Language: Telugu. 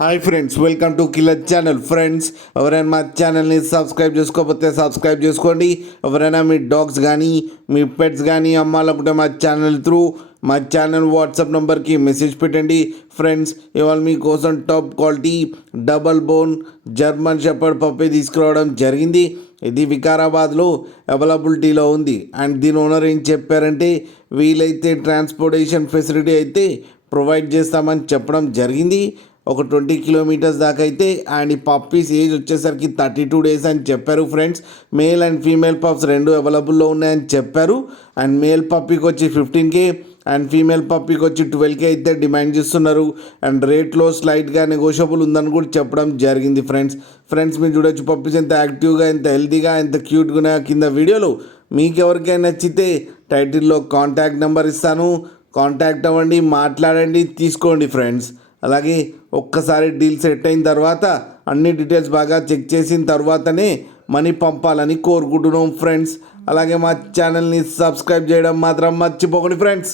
Hi friends, welcome to killer channel. Friends, ఎవరైనా మా ఛానల్ని సబ్స్క్రైబ్ చేసుకోకపోతే సబ్స్క్రైబ్ చేసుకోండి. ఎవరైనా మీ డాగ్స్ కానీ మీ పెట్స్ కానీ అమ్మాలనుకుంటే మా ఛానల్ త్రూ మా ఛానల్ వాట్సాప్ నెంబర్కి మెసేజ్ పెట్టండి. ఫ్రెండ్స్, ఇవాళ మీకోసం top quality double bone German shepherd puppy తీసుకురావడం జరిగింది. ఇది వికారాబాద్లో అవైలబిలిటీలో ఉంది. అండ్ దీని ఓనర్ ఏం చెప్పారంటే, వీలైతే ట్రాన్స్పోర్టేషన్ ఫెసిలిటీ అయితే ప్రొవైడ్ చేస్తామని చెప్పడం జరిగింది. ఒక 20 కిలోమీటర్స్ దాకా అయితే. అండ్ ఈ పప్పీస్ ఏజ్ వచ్చేసరికి 32 డేస్ అని చెప్పారు. Friends, male and female pups రెండు అవైలబుల్లో ఉన్నాయని చెప్పారు. అండ్ మేల్ పప్పీకి వచ్చి 15K అండ్ ఫీమేల్ పప్పీకి వచ్చి 12K అయితే డిమాండ్ చేస్తున్నారు. అండ్ రేట్లో స్లైట్గా నెగోషియబుల్ ఉందని కూడా చెప్పడం జరిగింది. ఫ్రెండ్స్ మీరు చూడొచ్చు పప్పీస్ ఎంత యాక్టివ్గా, ఎంత హెల్తీగా, ఎంత క్యూట్గా కింద వీడియోలో. మీకు ఎవరికైనా నచ్చితే టైటిల్లో కాంటాక్ట్ నెంబర్ ఇస్తాను, కాంటాక్ట్ అవ్వండి, మాట్లాడండి, తీసుకోండి. ఫ్రెండ్స్, అలాగే ఒక్కసారి డీల్ సెట్ అయిన తర్వాత అన్ని డీటెయిల్స్ బాగా చెక్ చేసిన తర్వాతనే మనీ పంపాలని కోరుకుంటున్నాం. ఫ్రెండ్స్, అలాగే మా ఛానల్ని సబ్స్క్రైబ్ చేయడం మాత్రం మర్చిపోకండి. ఫ్రెండ్స్.